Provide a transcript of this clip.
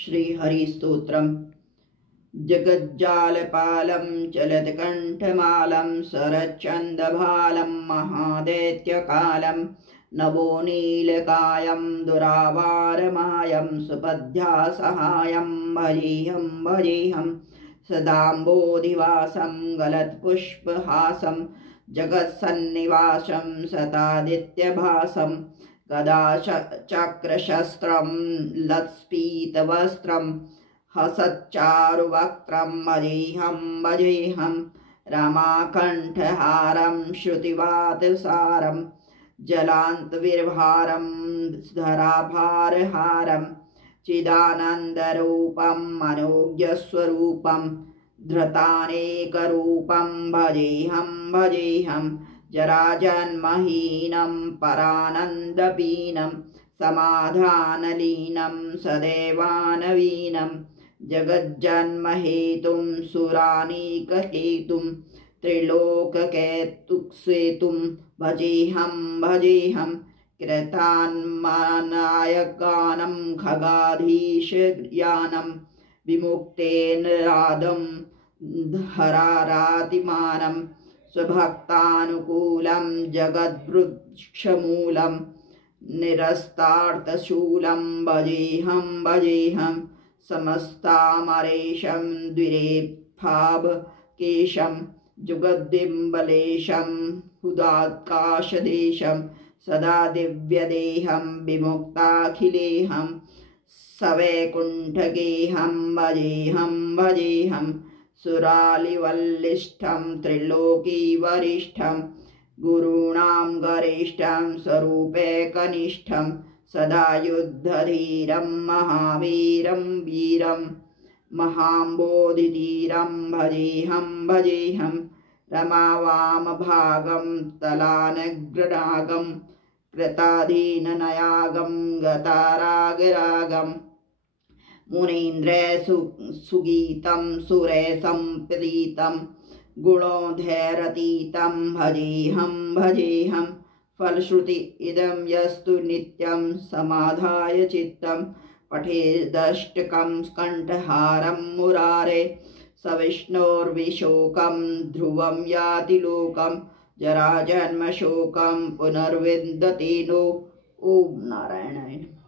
श्रीहरिस्तोत्रम्। जगज्जालपालं चलत्कण्ठमालं शरच्चन्दभालं महादैत्यकालं नवोनीलकायं दुरावारमायं सुपद्यासहायं भजेऽहं भजेऽहं सदाम्बोधिवासं गलत्पुष्पहासं जगत्सन्निवासं सतादित्यभासं गदाचक्रशस्त्रं लत्स्फीतवस्त्रं हसच्चारुवक्त्रं भजेऽहं भजेऽहं रमाकण्ठहारं श्रुतिवातसारं जलान्तविर्भारं धराभारहारं चिदानन्दरूपं मनोज्ञस्वरूपं धृतानेकरूपं भजेऽहं भजेऽहं जराजन्महीनं परानन्दपीनं समाधानलीनं सदैवानवीनं जगज्जन्महेतुं सुरानीकहेतुं त्रिलोककेतुसेतुं भजेऽहं भजेऽहं कृतान्मनायकानं खगाधीशयानं विमुक्तेन रादं हरारातिमानं स्वभक्तानुकूलं जगद्वृक्षमूलं निरस्तार्थशूलं भजेऽहं भजेऽहं समस्तामरेशं द्विरेफाभकेशं जुगद्बिम्बलेशं हुदाकाशदेशं सदा दिव्यदेहं विमुक्ताखिलेहं सवैकुण्ठगेहं भजेऽहं भजेऽहं सुरालिवल्लिष्ठं त्रिलोकीवरिष्ठं गुरूणां गरिष्ठं स्वरूपैकनिष्ठं सदा युद्धधीरं महावीरं वीरं महाम्बोधिधीरं भजेऽहं भजेऽहं रमावामभागं तलानग्रनागं कृताधीननयागं गतारागरागं मुनीन्द्रैर्सुगीतं सुरैर्सम्प्रीतं गुणोधैरतीतं भजेऽहं भजेऽहं फलश्रुति इदं यस्तु नित्यं समाधाय चित्तं पठेदष्टकं कण्ठहारं मुरारे सविष्णोर्विशोकं ध्रुवं याति लोकं जराजन्मशोकं पुनर्विन्दति नो। ॐ नारायणाय नमः।